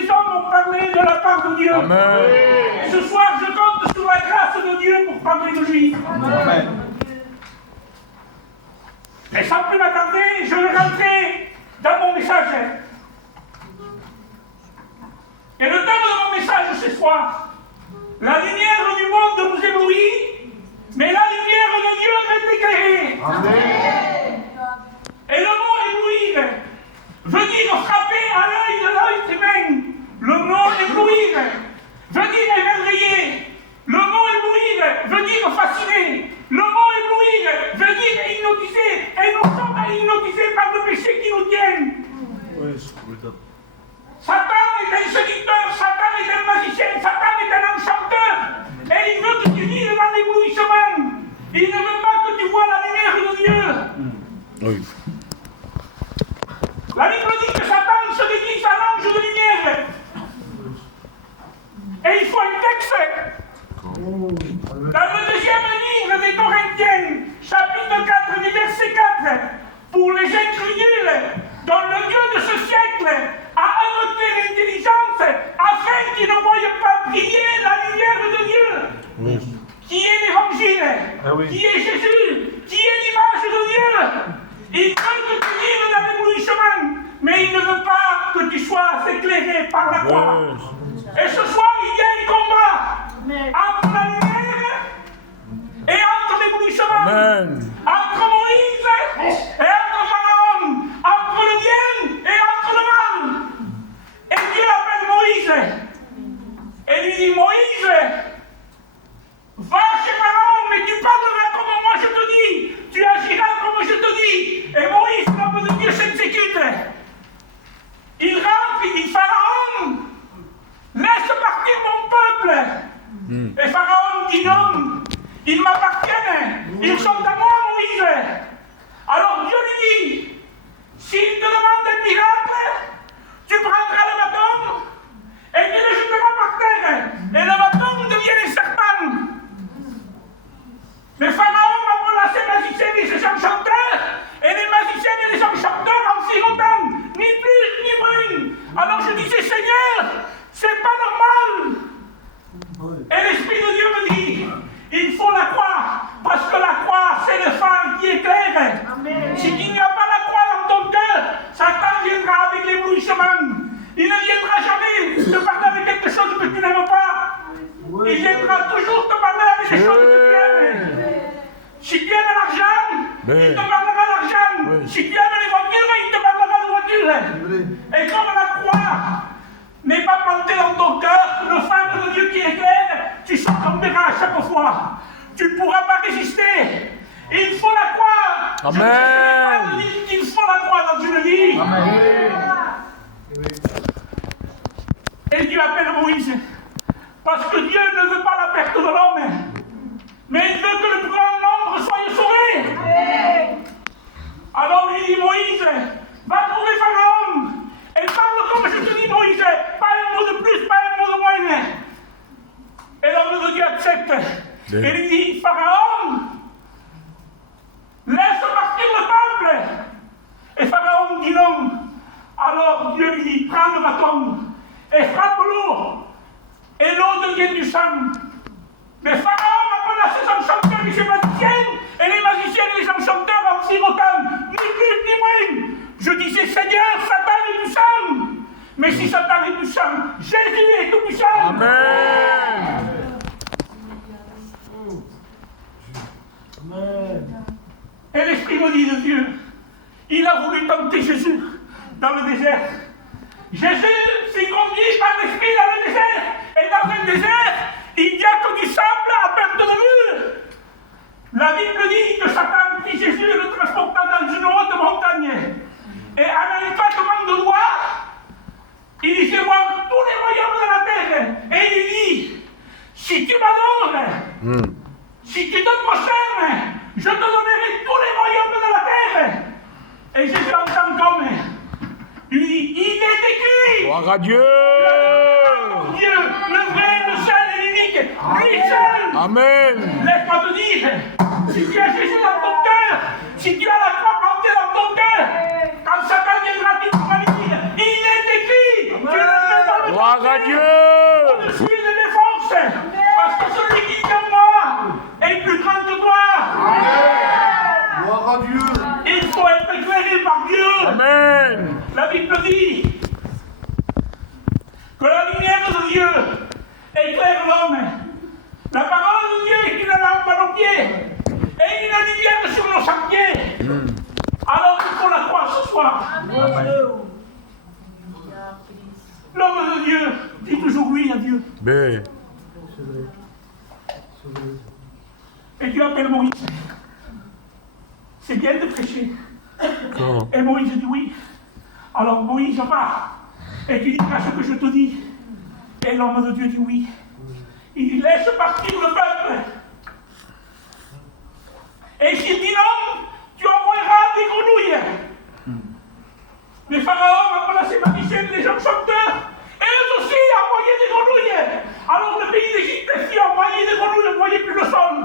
les hommes ont parlé de la part de Dieu. Amen. Ce soir, je compte sur la grâce de Dieu pour parler de lui. Amen. Et sans plus m'attarder, je vais rentrer dans mon message. Et le thème de mon message ce soir, la lumière du monde nous éblouit, mais la lumière de Dieu est éclairée. Amen. Et le mot éblouir veut dire frapper à l'œil humain. Le mot éblouir veut dire émerveiller. Le mot éblouir veut dire fasciner. Le mot éblouir veut dire hypnotiser. Et nous sommes hypnotisés par le péché qui nous tienne. Satan est un séducteur, Satan est un magicien, Satan est un enchanteur. Et il veut que tu vives dans l'éblouissement. Il ne veut pas que tu vois la lumière de Dieu. Oui. La Bible dit que Satan se déguise en ange de lumière. Et il faut un texte. Dans le deuxième livre des Corinthiens, chapitre 4, du verset 4, pour les incrédules, dont le Dieu de ce siècle a heurté l'intelligence afin qu'ils ne voient pas briller la lumière de Dieu, qui est l'évangile, qui est Jésus, qui est l'image de Dieu. Il veut que tu vives dans l'éblouissement, mais il ne veut pas que tu sois éclairé par la croix. Et ce soir, il y a un combat entre la lumière et entre l'éblouissement, entre Moïse et entre Pharaon, entre le bien et entre le mal. Et Dieu appelle Moïse et lui dit, Moïse, va chez Pharaon, mais tu parleras comme moi je te dis, tu agiras comme je te dis. Et Moïse, l'homme de Dieu, s'exécute. Il rentre, il dit, Pharaon, laisse partir mon peuple. Et Pharaon dit non, ils m'appartiennent, ils sont à moi, Moïse. Alors Dieu lui dit, s'il te demande un miracle, tu prendras le bâton et tu le jeteras par terre. Et le bâton devient un serpent. Mais Pharaon appela ses magiciens et ses enchanteurs, et les magiciens et les enchanteurs en firent autant, ni plus ni moins. Alors je disais, Seigneur, c'est pas normal. Et l'Esprit de Dieu me dit, il faut la croix, parce que la croix, c'est le phare qui éclaire. Si il n'y a pas la croix dans ton cœur, Satan viendra avec l'éblouissement. Il ne viendra jamais te parler avec quelque chose que tu n'aimes pas. Il viendra toujours te parler avec des choses que tu aimes. Si tu aimes l'argent, il te parlera d'argent. Si tu aimes les voitures, il te parlera de voitures. Et comme la croix n'est pas plantée dans ton cœur, le phare de Dieu qui éclaire, tu tomberas à chaque fois. Tu ne pourras pas résister. Il faut la croix. Amen. Il faut la croix dans une vie. Amen. Et Dieu appelle Moïse. Parce que Dieu ne veut pas la perte de l'homme, mais il veut que le plus grand nombre soit sauvé. Alors il dit, Moïse, va trouver Pharaon et parle comme je te dis, Moïse, pas un mot de plus, pas un mot de moins. Et l'homme de Dieu accepte. Et il dit, Pharaon, laisse partir le peuple. Et Pharaon dit non. Alors Dieu lui dit, prends le bâton et frappe l'eau. Et l'eau devient du sang. Mais Pharaon appela ses enchanteurs et ses magiciens, et les magiciens et les enchanteurs en firent autant, ni plus ni moins. Je disais, Seigneur, Satan est du sang. Mais si Satan est du sang, Jésus est tout puissant. Amen. Et l'Esprit me dit de Dieu, il a voulu tenter Jésus dans le désert. Jésus s'est conduit par l'Esprit dans le désert. Et dans un désert, il n'y a que du sable à perte de vue. La Bible dit que Satan prit Jésus et le transporta dans une haute montagne. Et en un claquement de doigts, il y fait voir tous les royaumes de la terre. Et il dit, si tu m'adores, si tu te prosternes, je te donnerai tous les royaumes de la terre. Et Jésus entend comme lui, il est écrit. Gloire à Dieu. Dieu, le vrai, le seul et l'unique, lui seul. Amen. Laisse-moi te dire, si tu as Jésus dans ton cœur, si tu as la croix plantée dans ton cœur, quand Satan viendra, tu pourras lui dire, il est écrit, tu ne peux pas me Gloire à Dieu. Au-dessus de mes forces. Parce que celui qui vit en moi est plus grand que moi. Gloire à Dieu. Il faut être éclairé par Dieu. Amen. La Bible dit que la lumière de Dieu éclaire l'homme. La parole de Dieu est une lampe à nos pieds et une lumière sur nos sentiers. Alors il faut la croire ce soir. L'homme de Dieu dit toujours oui à Dieu. Mais, Et Dieu appelle Moïse. C'est bien de prêcher. non. Et Moïse dit oui. Alors Moïse va. Et tu diras ce que je te dis. Et l'homme de Dieu dit oui. Il dit laisse partir le peuple. Et s'il dit non, tu envoieras des grenouilles. Les pharaons ont placé magiciens, les jeunes chanteurs. Et eux aussi envoyaient des grenouilles. Alors le pays d'Égypte aussi envoyait des grenouilles, on ne voyait plus le sol.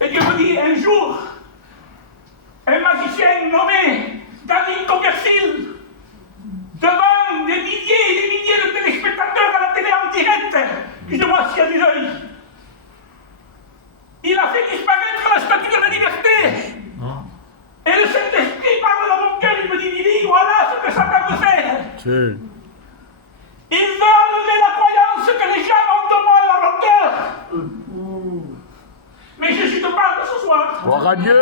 Et Dieu me dit un jour, un magicien nommé David Copperfield, devant des milliers et des milliers de téléspectateurs à la télé en direct, excusez-moi s'il y a des œils, il a fait disparaître la statue de la liberté. Et le Saint-Esprit parle dans mon cœur, il me dit, Billy, voilà ce que Satan veut faire. C'est. Il veut enlever la croyance que les gens ont de moi dans leur cœur. Mais je te parle ce soir. Gloire à Dieu.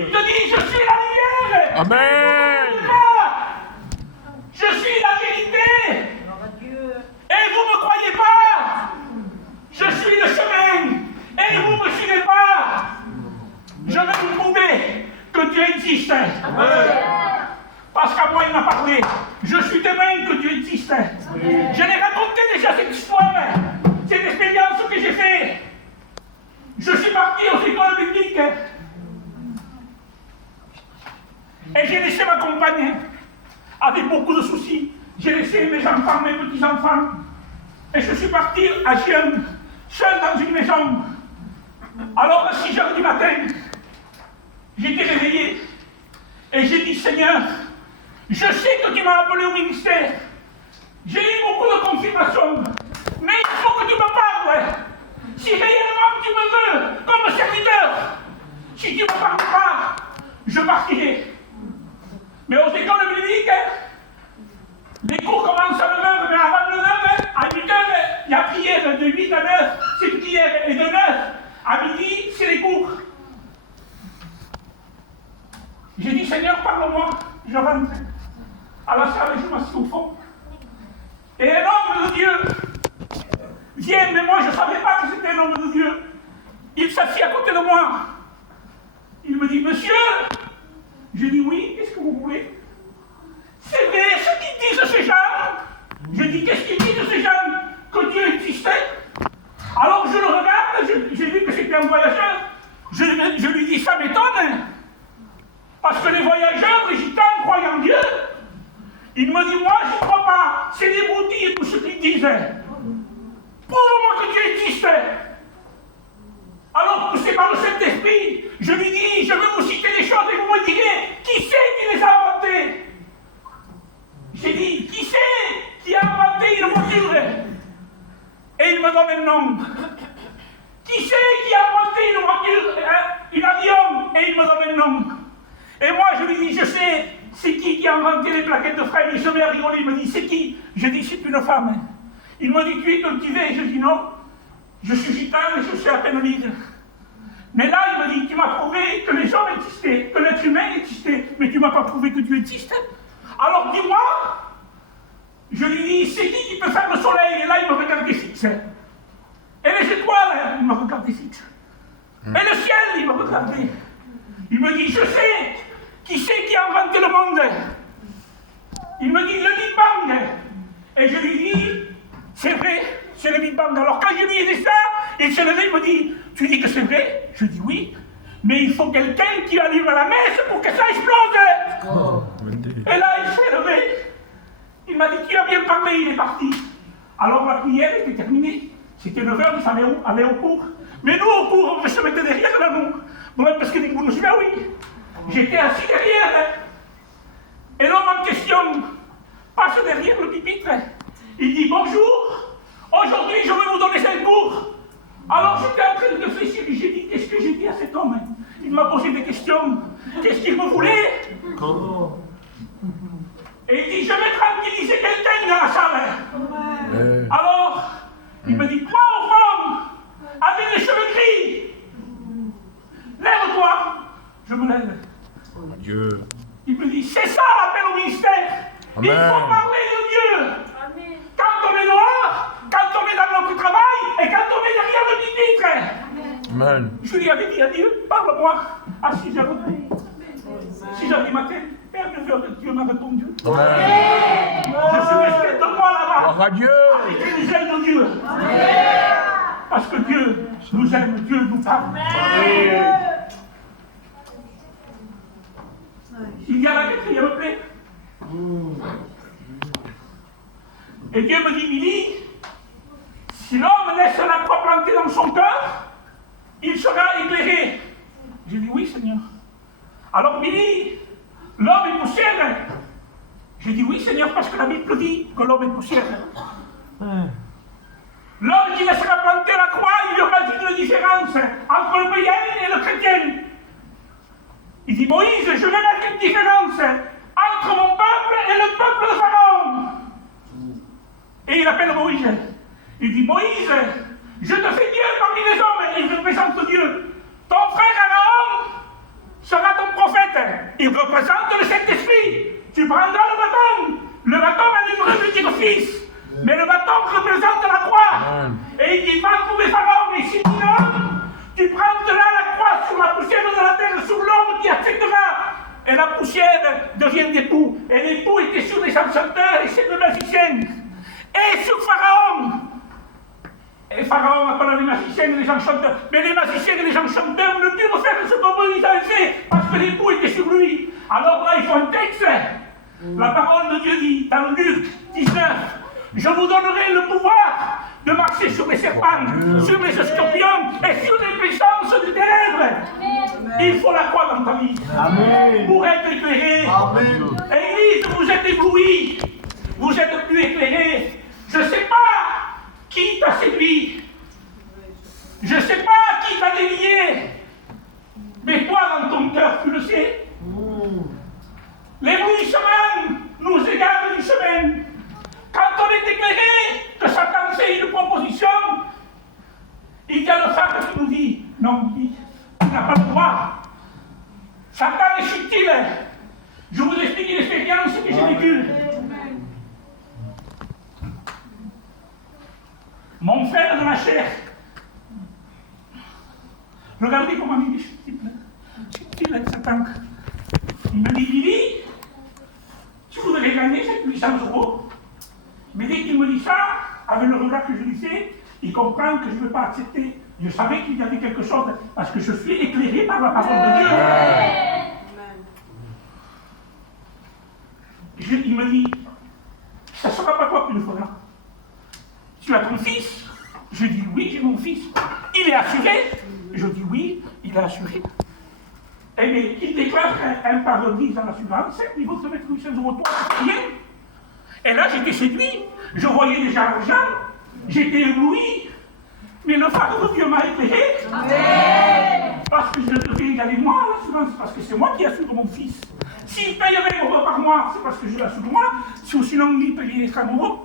Il te dit, je suis la lumière. Amen. Je suis la vérité. Et vous ne me croyez pas. Je suis le chemin. Et vous ne me suivez pas. Je vais vous prouver que Dieu existe. Parce qu'à moi il m'a parlé. Je suis témoin que Dieu existe. Je l'ai raconté déjà cette histoire, cette expérience que j'ai faite. Je suis parti aux écoles bibliques. Et j'ai laissé ma compagne avec beaucoup de soucis. J'ai laissé mes enfants, mes petits-enfants. Et je suis parti à Chien, seul dans une maison. Alors à 6 h du matin, j'étais réveillé. Et j'ai dit, Seigneur, je sais que tu m'as appelé au ministère. J'ai eu beaucoup de confirmations. Mais il faut que tu me parles. Si réellement tu me veux comme serviteur, si tu ne me parles pas, je partirai. Mais aux écoles bibliques, les cours commencent à 9 h, mais avant 9 h, à 8 h, il y a prière de 8 à 9, c'est une prière, et de 9 à midi, c'est les cours. J'ai dit, Seigneur, parle-moi, je rentre à la salle et je m'assieds au fond. Et un homme de Dieu vient, mais moi je ne savais pas que c'était un homme de Dieu. Il s'assied à côté de moi. Il me dit, monsieur, je dis oui, qu'est-ce que vous voulez? C'est vrai ce qu'ils disent ces gens. Je dis, qu'est-ce qu'ils disent ces gens? Que Dieu existait. Alors je le regarde, j'ai vu que c'était un voyageur. Je lui dis, ça m'étonne. Parce que les voyageurs, les gitans croient en Dieu. Il me dit, moi je ne crois pas. C'est des broutilles tout ce qu'ils disent. Prouve-moi que Dieu existe. Alors, poussé par le Saint-Esprit, je lui dis, je veux vous citer des choses et vous me direz, qui c'est qui les a inventées? J'ai dit, qui c'est qui a inventé une voiture? Et il me donne un nom. Qui c'est qui a inventé une voiture, un avion? Et il me donne un nom. Et moi, je lui dis, je sais, c'est qui a inventé les plaquettes de frein? Il se met à rigoler, il me dit, c'est qui? Je dis, c'est une femme. Il me dit, tu es cultivé? Je dis, non. Je suis gitan et je suis à peine libre. Mais là, il me dit, tu m'as prouvé que les hommes existaient, que l'être humain existait, mais tu ne m'as pas prouvé que Dieu existe. Alors dis-moi, je lui dis, c'est qui peut faire le soleil? Et là, il me regardait fixe. Et les étoiles, il me regardait fixe. Et le ciel, il me regardait. Il me dit, je sais, qui c'est qui a inventé le monde? Il me dit, le Big Bang. Et je lui dis, c'est vrai, c'est le Big Bang. Alors quand je lui ai dit ça, il s'est levé, il me dit, tu dis que c'est vrai? Je dis oui, mais il faut quelqu'un qui allume la messe pour que ça explose. Et là, il s'est levé. Il m'a dit, tu as bien parlé, il est parti. Alors la prière était terminée. C'était 9 h, il fallait aller au cours. Mais nous, au cours, on se mettait derrière là, nous. Moi, parce que vous nous suivez, oui. J'étais assis derrière. Et l'homme en question passe derrière le pupitre. Il dit bonjour, aujourd'hui je vais vous donner 5 cours. Alors j'étais en train de réfléchir et j'ai dit qu'est-ce que j'ai dit à cet homme? Il m'a posé des questions. Qu'est-ce qu'il me voulait? Et il dit je vais tranquilliser quelqu'un dans la salle. Alors il me dit toi au fond, avec les cheveux gris, lève-toi. Je me lève. Dieu. Il me dit c'est ça l'appel au ministère. Amen. Il faut parler de Dieu. Amen. Quand on est dehors, quand on est dans notre travail et quand on est derrière le pupitre. Amen. Je lui avais dit à Dieu, parle-moi à 6h. 6h du matin, Père de Dieu m'a répondu. Amen. Je suis resté 2 mois là-bas. Gloire à Dieu. Avec les ailes de Dieu. Parce que Dieu nous aime, Dieu nous parle. Il y a la 4e plaie. Et Dieu me dit, Billy, si l'homme laisse la croix plantée dans son cœur, il sera éclairé. J'ai dit, oui, Seigneur. Alors, Billy, l'homme est poussière. J'ai dit, oui, Seigneur, parce que la Bible dit que l'homme est poussière. L'homme qui laissera planter la croix, il y aura une différence entre le païen et le chrétien. Il dit, Moïse, je vais mettre une différence entre mon peuple et le peuple de Pharaon. Et il appelle Moïse. Il dit, Moïse, je te fais Dieu parmi les hommes, et il représente Dieu. Ton frère Aaron sera ton prophète. Il représente le Saint-Esprit. Tu prendras le bâton. Le bâton en hébreu veut dire fils. Mais le bâton représente la croix. Et il dit, va trouver Pharaon, et si tu l'homme, tu prendras la croix sur la poussière de la terre, sur l'homme qui acceptera. Et la poussière devient des poux. Et les poux étaient sur les enchanteurs et c'est le magicien. Et sur Pharaon. Et Pharaon appelle les magiciens et les enchanteurs. Mais les magiciens et les enchanteurs ne purent faire ce que Moïse avait fait parce que les poux étaient sur lui. Alors là, il faut un texte. La parole de Dieu dit dans Luc 19, je vous donnerai le pouvoir de marcher sur les serpents, sur les scorpions et sur les puissances du ténèbres. Il faut la croix dans ta vie. Amen. Pour être éclairé. Amen. Église, vous êtes éblouis. Vous êtes plus éclairés. Je ne sais pas qui t'a séduit. Je ne sais pas qui t'a délié. Mais toi, dans ton cœur, tu le sais. L'éblouissement nous égare du chemin. Quand on est éclairé, que Satan fait une proposition, il y a le phare qui nous dit, non, tu n'as pas le droit. Satan est subtil. Je vous explique une expérience que j'ai vécue. Mon frère de la chair, regardez comment il est subtil avec Satan. Il me dit, Billy, tu voudrais gagner cette 800 €. Mais dès qu'il me dit ça, avec le regard que je lui fais, il comprend que je ne veux pas accepter. Je savais qu'il y avait quelque chose, parce que je suis éclairé par la parole de Dieu. Il me dit, ça ne sera pas toi qui le fera. Tu as ton fils? Je dis oui, j'ai mon fils. Il est assuré? Je dis oui, il est assuré. Eh bien, il déclare un parodie dans l'assurance, il faut se mettre 800 € toi, c'est rien. Et là, j'étais séduit, je voyais déjà l'argent, j'étais ébloui, mais le phare de Dieu m'a éclairé. Amen. Parce que je devais égaler moi à l'assurance, parce que c'est moi qui assure mon fils. S'il paye 20 € par mois, c'est parce que je l'assure moi, sinon il payait 100 €.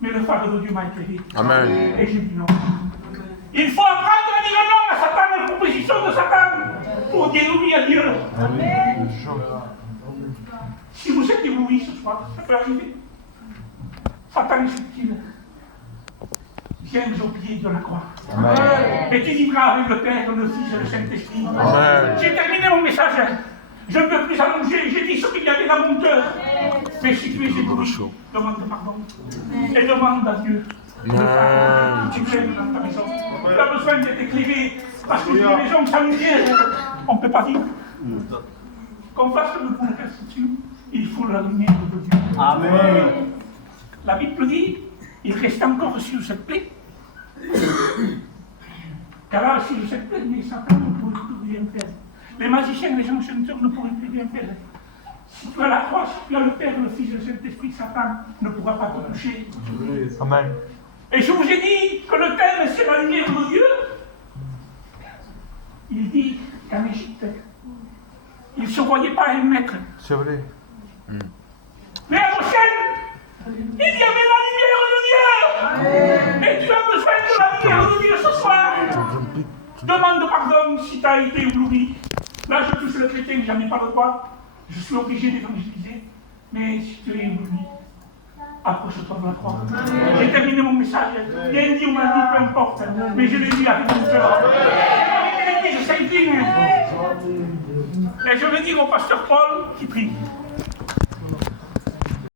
Mais le phare de Dieu m'a éclairé. Amen. Et j'ai dit non. Il faut apprendre à dire non à Satan, aux propositions de Satan, pour dire oui à Dieu. Amen. Si vous êtes ébloui ce soir, ça peut arriver. Satan est subtil. Viens au pied de la croix. Amen. Et tu vivras avec le Père, le Fils et le Saint-Esprit. J'ai terminé mon message. Je ne peux plus allonger. J'ai dit ce qu'il y avait dans mon cœur. Mais si tu es ébloui, demande pardon. Et demande à Dieu. Tu t'éclaires dans ta maison. Tu as besoin d'être éclairé. Parce que les maisons familières, on ne peut pas vivre. Qu'on fasse le bon institut, il faut la lumière de Dieu. Amen. La Bible dit, il reste encore sur cette plaie. Car là, sur cette plaie, mais Satan ne pourrait plus rien faire. Les magiciens, les enchanteurs ne pourraient plus rien faire. Si tu as la croix, si tu as le Père, le Fils et le Saint-Esprit, Satan ne pourra pas te toucher. Amen. Et je vous ai dit que le thème, c'est la lumière de Dieu. Il dit qu'en Égypte, il ne se voyait pas un maître. C'est vrai. Mais à Goshen, il y avait la lumière de Dieu. Et tu as besoin de la lumière de Dieu ce soir. Demande pardon si tu as été oublié. Là, je touche le chrétien, j'en ai pas le droit. Je suis obligé d'évangéliser. Mais si tu es oublié, approche-toi de la croix. J'ai terminé mon message. Bien dit, on m'a dit, peu importe. Mais je l'ai dit avec mon cœur. Je l'ai dit, je sais bien. Et je vais dire au pasteur Paul qui prie.